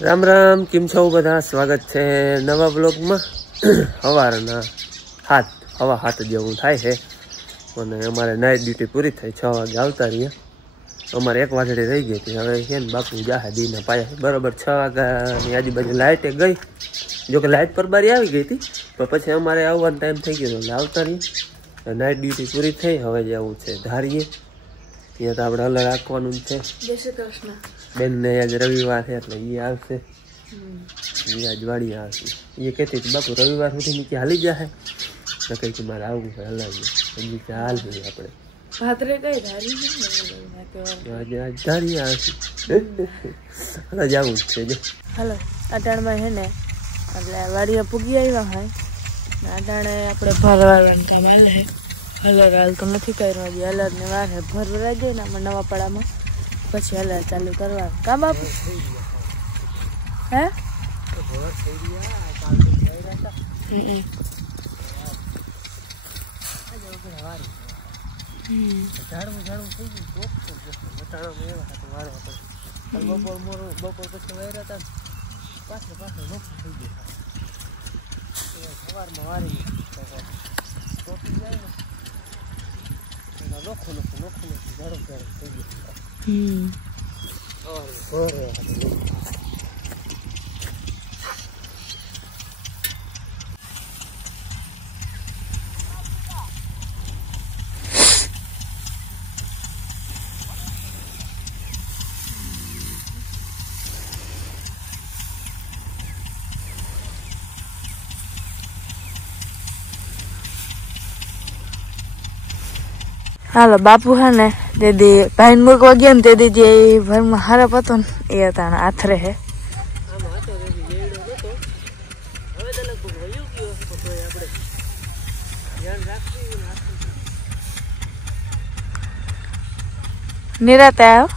રામ રામ, કેમ છો બધા? સ્વાગત છે નવા બ્લોગમાં. સવારના 7:15 જેવું થાય છે અને અમારે નાઇટ ડ્યુટી પૂરી થઈ 6 વાગે આવતા રહ્યા. અમારે 1 વાગે રહી ગઈ હતી. હવે છે ને બાપુ જાહે દીના પાયા બરાબર 6 વાગ્યાની આજુબાજુ લાઇટે ગઈ. જોકે લાઇટ પર બારી આવી ગઈ હતી પણ પછી અમારે આવવાનો ટાઈમ થઈ ગયો એટલે આવતા રહીએ. નાઇટ ડ્યુટી પૂરી થઈ. હવે જવું છે ધારીએ. ત્યાં તો આપણે અલગ રાખવાનું છે. જય શ્રી કૃષ્ણ. બેનને આજ રવિવાર છે એટલે એ આવશે. એ આજ વાડી આવશે. એ કહેતી હતી બાપુ રવિવાર સુધી નીચે હાલી જાય તો કંઈ કે મારે આવવું છે હલાવીએ. નીચે હાલ જોઈએ આપણે ભાદરે કઈ ધારી આજે આજ ધારી આવશે. હવે જવું જ છે. જો હાલો અટાણમાં છે ને એટલે વાડીએ પૂગી આવ્યા હોય ને અટાણે આપણે ભરવાનું કામ હાલે છે. હલર હાલ તો નથી કર્યું હજી. હલરને વાર છે ભરવા જાય ને આમાં નવા પડામાં પછી હલર ચાલુ કરવાનું કામ બાપુ. હે બપોર પછી વાયરા હતા પાછળ નોખું થઈ ગયું. સવારમાં વારી ટોપી જાય ને નોખું ઝાડું થઈ ગયું. હાલો બાપુ હે ને દીદી ભાઈ મૂકવા ગયા ને તે દીદી એ ભરમાં હારપ હતો ને એ હતા આથરે હે. નિરાતે આવ્યો.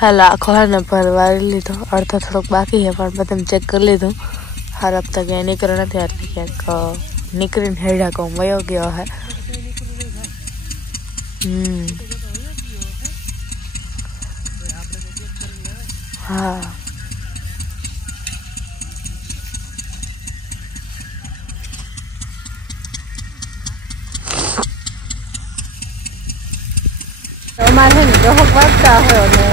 હાલ આખો ને ભરવારી લીધો. અડધો થોડોક બાકી છે પણ બધા ચેક કરી લીધું. હરપ તો ક્યાંય નીકળ્યો નથી એટલે ક્યાંક નીકળીને હેડા કહું વયો ગયો હે. હા અમારે છે ને દહક વાગતા હોય ને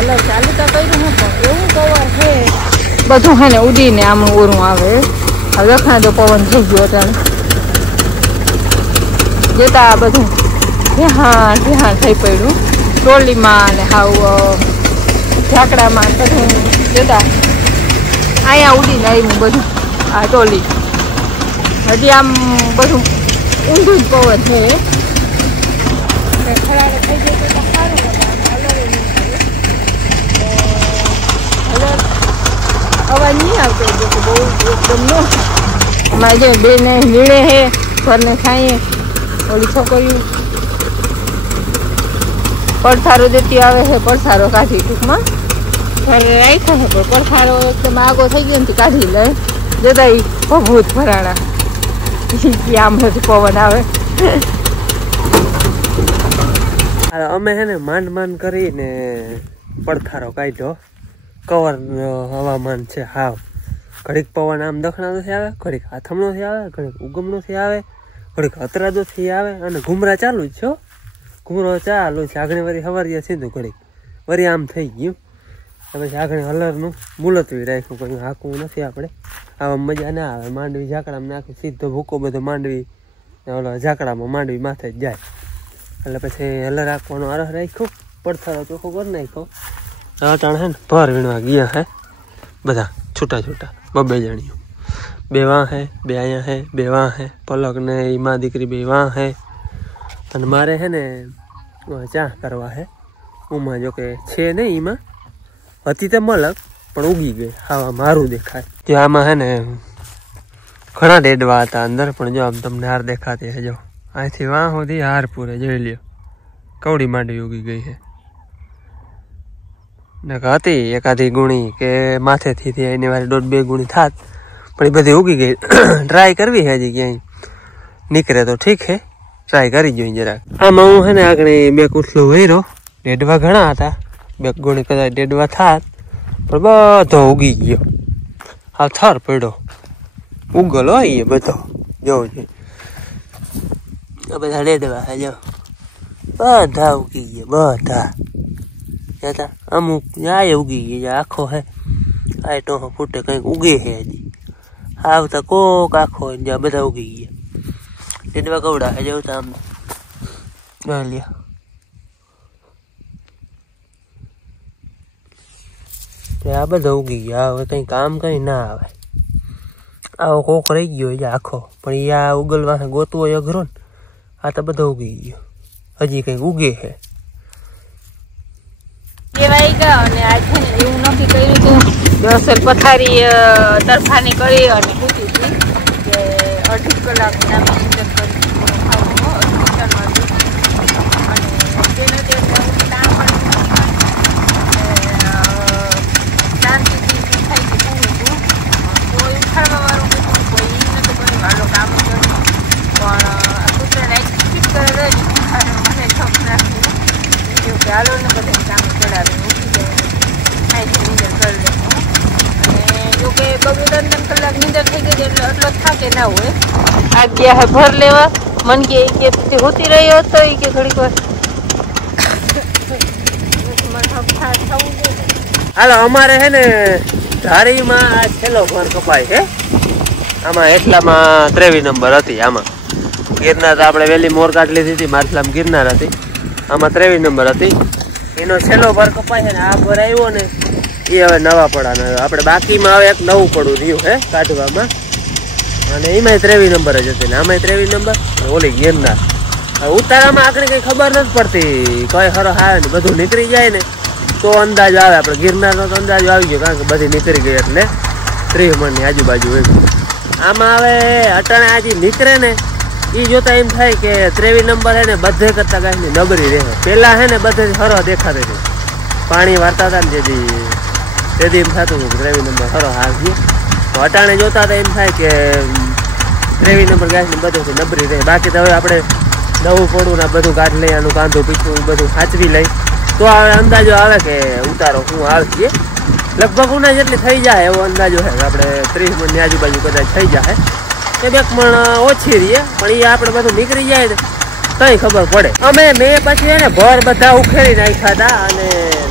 હલર ચાલુ તો કર્યું હું પણ એવું કવર છે બધું છે ને ઉડીને આમ ઓરું આવે. હવે દખણા તો પવન થઈ ગયો ત્યારે જતા બધું ઢેહાણ થઈ પડ્યું ટ્રોલીમાં ને હાવ ઝાકડામાં બધું જતા અહીંયા ઉડીને આવ્યું બધું. આ ટ્રોલી હજી આમ બધું ઊંધું જ પવન છે. ખરાડે થઈ જાય તો સારું અવાજ નહીં આવતો બહુ એકદમ નો. અમારે જે બેને નીળે હે ઘરને ખાઈએ ઓલી છોકરીઓ પડથારો દેતી આવે છે. પડથારો કાઢી ટૂંકમાં ઘરે રાખ્યો છે પણ પડથારો એકદમ આગો થઈ ગયો ને કાઢી લે જતા ભભૂત ભરાણા આમ નથી પવન આવે. અમે હે ને માંડ કરીને પડથારો કાઢ્યો. કવર હવામાન છે હાવ. ઘડીક પવન આમ દખણાથી આવે, ઘડીક હાથમણોથી આવે, ઘડીક ઉગમણોથી આવે, ઘડીક હતરાદોથી આવે અને ઘૂમરા ચાલુ જ છો. ઘૂમરો ચાલુ છે. આગળ વળી હવારિયા સીધું ઘડીક વળી આમ થઈ ગયું. પછી આગળ હલરનું મુલતવી રાખ્યું. કોઈ હાંકવું નથી આપણે. આવા મજા ના આવે. માંડવી ઝાકડામાં નાખી સીધો ભૂકો બધો માંડવી ઓલો ઝાકડામાં માંડવી માથે જ જાય. એટલે પછી હલર રાખવાનો આરહ રાખ્યો. પડથારો ચોખ્ખો કરી નાખ્યો. અટાણ હે ને ભર વીણવા ગયા હે બધા છૂટા બબે જણીઓ. 2 વાં હે, 2 અહીંયા હે, 2 વાં હે. પલક ને ઈમા દીકરી 2 વાં હે. અને મારે હે ને ચા કરવા હે. ઉમાં જો કે છે નહીં ઈમાં હતી તો મલક પણ ઉગી ગઈ. હા મારું દેખાય જો આમાં હે ને ઘણા ડેડવા હતા અંદર, પણ જો આમ તમને હાર દેખાતી છે. જો અહીંથી વાહ સુધી હાર પૂરે જોઈ લ્યો. કવડી માંડવી ઉગી ગઈ છે ને હતી એકાદી ગુણી કે માથેથી એની વારી 1.5-2 ગુણી થાત, પણ એ બધી ઉગી ગઈ. ટ્રાય કરવી છે હજી ક્યાંય નીકળે તો ઠીક છે, ટ્રાય કરી જોઈએ જરાક. આમાં હું છે ને આગળ 2 કુટલો વૈરો, ડેડવા ઘણા હતા, 2 ગુણી કદાચ ડેડવા થાત, પણ બધો ઉગી ગયો. હા થર પડ્યો ઉગલ હોય એ બધો જોવું જોઈએ. આ બધા ડેડવા છે જો બધા ઉગી ગયા બધા. અમુક આ ઉગી ગયા આખો હે આ ટોહો ફૂટે કંઈક ઉગે છે હજી આવતા કોક આખો જ્યાં બધા ઉગી ગયા. ડેડવા કવડા છે જવતા આમ જોઈ લ્યો. આ બધા ઉગી ગયા, હવે કઈ કામ કઈ ના આવે. આવો કોક રહી ગયો છે આખો, પણ એ આ ઉગલવા ગોતવો અઘરો ને. આ તો બધો ઉગી ગયો, હજી કઈક ઉગે છે. કેવાય ગયા અને આજ છે ને એવું નક્કી કર્યું કે દસર પથારી તરફાની કરી અને પૂછી હતી કે 2.5 કલાક નામે ઇન્જેક્ટ કરી ચાલો ને બધા કામ ચડાવે ઉઠી જાય નીંદર કરી લે. અને જો કે 2-3 કલાક નીંદર થઈ ગઈ એટલે એટલો થાકે ના હોય. આ ગયા હે ભર લેવા, મન કે પછી હોતી રહ્યો હતો કે ઘડીક વાર હાલો અમારે હે ને ધારીમાં આ છેલ્લો ભર કપાય છે. આમાં એટલામાં 23 નંબર હતી. આમાં ગિરનાર આપણે વહેલી મોર કાઢ લીધી હતી, માછલામાં ગિરનાર હતી, આમાં 23 નંબર હતી. એનો છેલ્લો ભર કપાય છે ને આ ભર આવ્યો ને એ હવે નવા પડાનો. આપણે બાકીમાં હવે એક નવું પડું રહ્યું હે કાઢવામાં, અને એમાં 23 નંબર જ હતી ને આમાં 23 નંબર. ઓલી ગિરનાર ઉતારામાં આખરે કઈ ખબર નથી પડતી, કઈ હરો આવે ને બધું નીકળી જાય ને તો અંદાજ આવે. આપણે ગિરનારનો તો અંદાજ આવી ગયો, કારણ કે બધી નીકળી ગઈ એટલે 30 મણની આજુબાજુ હોય. આમાં હવે અટાણે આજે નીકળે ને એ જોતા એમ થાય કે 23 નંબર હે ને બધે કરતા ગાયની નબળી રહે. પેલા હે ને બધે હરો દેખાતી હતી, પાણી વારતા હતા ને તેથી એમ થતું હતું 23 નંબર હરો હાથ. અટાણે જોતા હતા એમ થાય કે 23 નંબર ગાયની બધેથી નબળી રહે. બાકી તો હવે આપણે નવું પડું ને બધું કાઢ લઈ, આનું કાંધું પીછું બધું સાચવી લઈ તો અંદાજો આવે કે ઉતારો શું આવશે. લગભગ ઉના જેટલી થઈ જાય એવો અંદાજો છે કે આપણે 30 મણની આજુબાજુ કદાચ થઈ જાય. 1 મણ ઓછી રહીએ, પણ એ આપણે બધું નીકળી જાય ને તઈ ખબર પડે. મેં પછી એને ભર બધા ઉખેરી નાખ્યા હતા, અને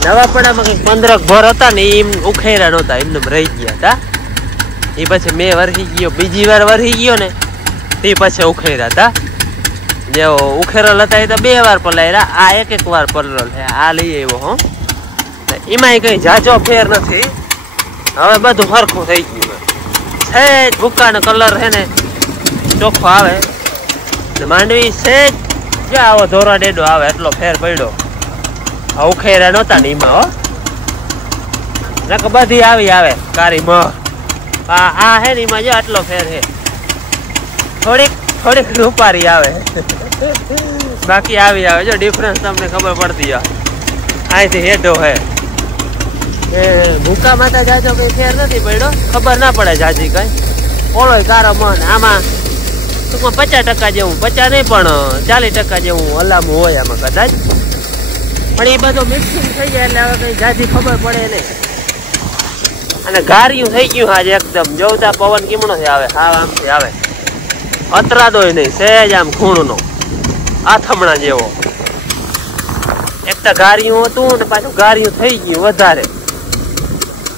નવા પડામાં કંઈક 15 ભર હતા ને એમ ઉખેરા નહોતા, એમને રહી ગયા હતા. એ પછી મેં વરસી ગયો, બીજી વાર વરસી ગયો ને તે પછી ઉખેરા હતા. જે ઉખેરલ હતા એ તો 2 વાર પલાયરા, આ 1 વાર પલરલ છે. આ લઈ આવ્યો હું, એમાં કઈ જાજો ફેર નથી. હવે બધું સરખું થઈ ગયું છે. ભૂકાનો કલર છે ને ચોખ્ખો આવે, માંડવી સેજ જો આવો ધોરા ડેડો આવે એટલો ફેર પડ્યો. ઉખેરા નહોતા ને એમાં હો, બધી આવી આવે કારી મહ. આ હે ને એમાં જો આટલો ફેર છે, થોડીક રૂપારી આવે, બાકી આવી આવે. જો ડિફરન્સ તમને ખબર પડતી હોય. અહીંથી હેડો હે એ ભૂકા માતા જાજો કઈ ફેર નથી પડ્યો, ખબર ના પડે જાજી કઈ. ઓળો કારો મન આમાં ટૂંકમાં 50% જેવું, 50 નહીં પણ 40% જેવું હલામું હોય આમાં કદાચ. પણ એ બધું મિક્સિંગ થઈ જાય એટલે હવે કઈ જાજી ખબર પડે નહીં. અને ગારિયું થઈ ગયું આજે એકદમ. જોતા પવન કેમણો આવે, હાવ આમથી આવે, અતરાદોય નહીં, સહેજ આમ ખૂણનો આથમણા જેવો. એક તો ગારિયું હતું ને પાછું ગારિયું થઈ ગયું વધારે.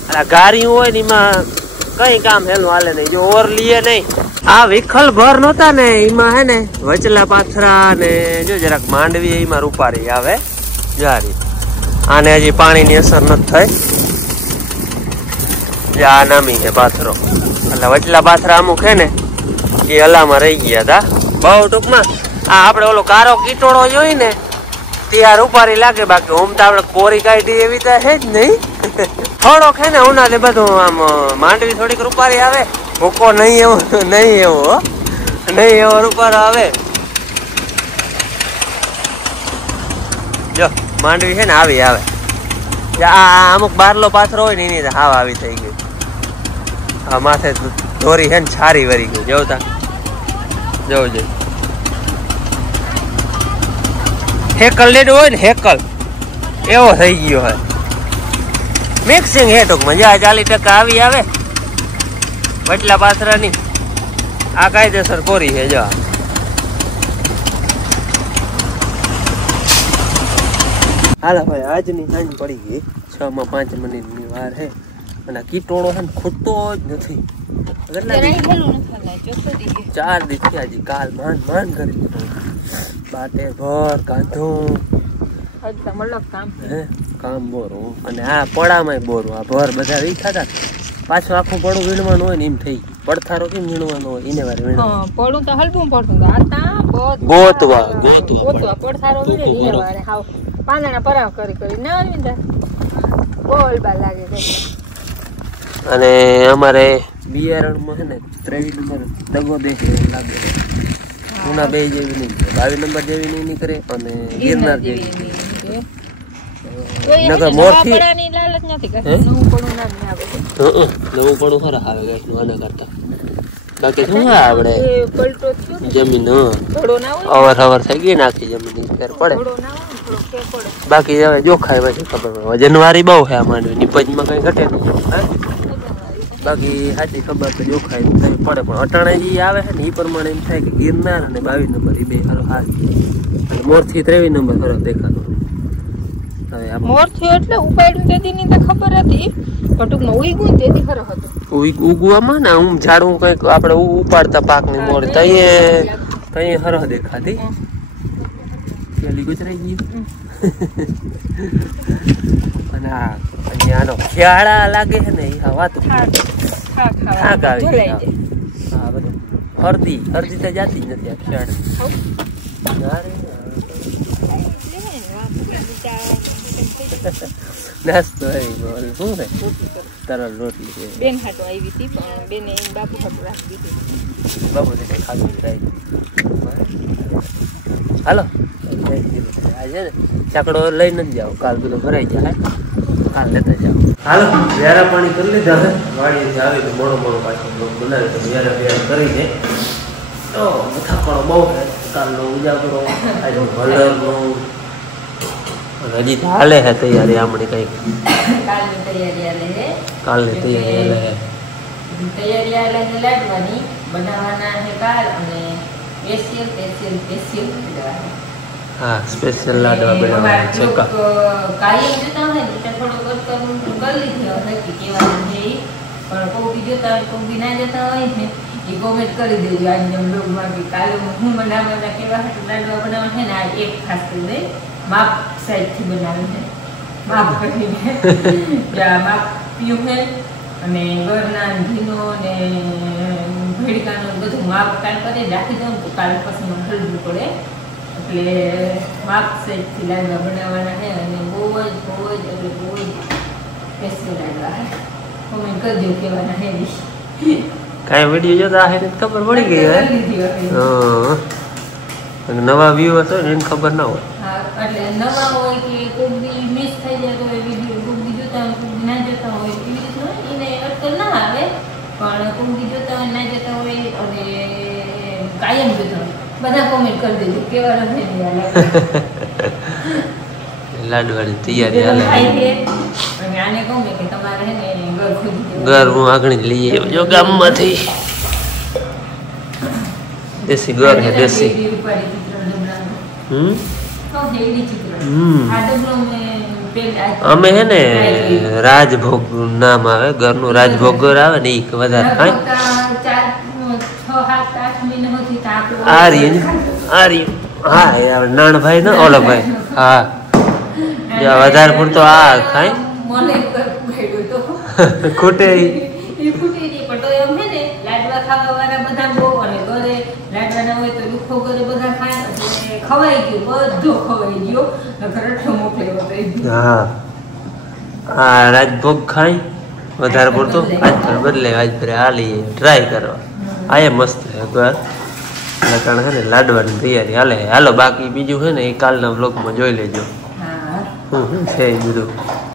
અને ગારિયું હોય ને એમાં કઈ કામ હેલું હાલે નહીં, જો ઓર લીએ નહીં. આ વિખલ ભર નહોતા ને એમાં હે ને વચલા પાથરા ને જો જરાક માંડવી એમાં રૂપારી આવે જારી. આને હજી પાણીની અસર નથી થઈ. આ નામી છે પાથરો, એટલે વચલા પાથરા અમુક હે ને એ હલામાં રહી ગયા હતા બહુ ટૂંકમાં. આ આપણે ઓલો કારો કીટોળો જોઈ ને તે આ રૂપારી લાગે, બાકી ઓમ તો આપણે કોરી કાઢી એવી તો હે જ નહીં. થોડોક હે ને ઉનાળે બધું આમ માંડવી થોડીક રૂપારી આવે, ભૂકો નહીં એવો નહીં એવો રૂપારો આવે. જો માંડવી છે ને આવી આવે, આ અમુક બારલો પાથરો હોય ને એની હાવ આવી થઈ ગઈ. આ માથે દોરી છે ને છારી વરી ગઈ, જોતા જવું જોઈએ. હેકલ લેડું હોય ને હેકલ એવો થઈ ગયો હોય. મિક્સિંગ હે ટૂંકમાં, જ્યાં 40% આવી આવે વટલા પાથરાની. આ કાયદેસર કોરી છે. જો હાલો ભાઈ, આજની સાંજ પડી ગઈ, 6 માં 5 મિનિટની વાર છે અને કીટોળો છે ને ખૂટતો જ નથી. 4 દિવસ થયા હજી, કાલ માંડ કરી બાટે ભર કાઢું કામ બોરું અને આ પડામાં બોરું. આ ભર બધા વીખાતા પાછું આખું પડું વીણવાનું હોય ને એમ થઈ ગયું. પડથારો કેમ વીણવાનો હોય એને વાર પડું તો હલવું પડતું ગોતવા પડથારો વીણે વારે હાવ પાંદડા પરાવ કરી ના વીંદા બોલ બા લાગે. અને અમારે બિયારણમાં છે ને 23 નંબર દગો દેખે લાગે. જૂના 2 જેવી નહીં, 22 નંબર જેવી નહીં નીકળે અને ગિરનાર જેવી નગર મોરથી નવું પડું ખરા આવે ગાયનું આના કરતા. બાકી શું આપણે જમીન અવર થઈ ગઈ નાખી જમીન ફેર પડે. બાકી હવે જોખાય પછી ખબર પડે. વજનવારી બહુ છે આ માંડવી, નિપજમાં કઈ ઘટે નહીં. બાકી સાચી ખબર તો જોખાય પડે. પણ અટાણે જે આવે છે ને એ પ્રમાણે એમ થાય કે ગિરનાર અને 22 નંબર એ બે હાલો હાથ અને મોરથી 23 નંબર ફરક દેખાતો. મોરથી એટલે ઉપાડ્યું તેની તો ખબર હતી, પણ ટૂંકમાં ઉઈગું તેથી ખરો હતો. ઉગવામાં ને હું ઝાડવું કઈક આપણે ઉપાડતા પાકની મોર તઈ હરહ દેખાતી. પેલી ગુજરાઈ ગયું. અને આનો ખ્યાળા લાગે છે ને એ વાત થાક આવી ગઈ. હા બધું હરદી તો જાતી જ નથી આ ખ્યાળ. નાસ્તો શું છે તરલ રોટલી છે. બેન હાટો આવી હતી પણ બેને બાપુ હાટો રાખી દીધી. બાપુ ને કઈ ખાધું રાઈ. હાલો આજે ને ચાકડો લઈને જ જાઓ, કાલ બધો ભરાઈ જાય, કાલ લેતા જાઓ. હાલો વ્યારા પાણી કરી લીધા છે. વાડી આવી મોડો પાછું બનાવી તો વ્યારા કરી દે તો થાકડો બહુ છે. કાલનો ઉજાગરો આજે ભલરનો હજી તો હાલે છે તૈયારી. આમણી કઈક કાલની તૈયારી લાડવાની બનાવવાના છે કાલ અને હા સ્પેશિયલ લાડવા બનાવવાના છે. કાયમ જોતા હોય ને થોડો કરી લીધો નક્કી કેવાનું છે, પણ કોબી જોતા હોય કોબી ના જતા હોય ને એ કોમેન્ટ કરી દેજો આજના બ્લોગમાં કે કાલે હું બનાવવાના કેવા લાડવા બનાવવા છે ને આ એક ખાસ કરી દે માપ સાઈડથી બનાવે છે. માપ કરીને માપ પીવું છે અને ઘરના ઘીનો ને ભેડકાનું બધું માપ કાંઈ કરી રાખી દઉં તો કાલે પછી મને ખરીદવું પડે. એટલે માપ સાઈડથી લાડવા બનાવવાના છે અને બહુ જ સ્પેશિયલ લાડવા છે. કોમેન્ટ કરજો કેવાના છે. કાંઈ વિડીયો જોતા હે ખબર પડી ગઈ હે. નવા વ્યુઅર્સ હોય ને એને ખબર ના હોય. એટલે નવા હોય કે કોઈ મિસ થઈ જાય તો વિડીયો કોઈ જોતા હોય કોઈ ના જોતા હોય એવી રીતનું એને અટકલ ના આવે. પણ કોઈ જોતા હોય ના જોતા હોય અને કાયમ જોતા હોય બધા કોમેન્ટ કરી દેજો કેવા રહે લાડવાની તૈયારી હાલે. અને આને કહું કે તમારે હે ને ઘર ખોદી ઘર હું આગળ લઈ આવ્યો જો ગામમાંથી. દેશી ઘર હે દેશી. અમે હે ને રાજભોગ નામ આવે ઘરનું, રાજભોગ ઘર આવે ને ઈ વધારે ખાય. આ રહી હા યાર નાનભાઈ ને ઓલો ભાઈ હા વધારે પૂરતો આ ખાય. ખૂટે લાડવા ખાવા વાળા બધા બહુ અને ઘરે લાડવા ના હોય તો લુખો ઘરે બધા ખાય એટલે ખવાઈ ગયું, બધો ખવાઈ ગયો. નકર આટલો મોકલ્યો હતો. હા આ રાજભોગ ખાઈ વધારે પડતો આજ પર બદલે આજ ફરે હાલી ટ્રાય કરવા આ એ મસ્ત છે એકવાર એટલે કારણ છે ને લાડવાની તૈયારી હાલે હાલો બાકી બીજું છે ને એ કાલના વ્લોગમાં જોઈ લેજો છે એ બધું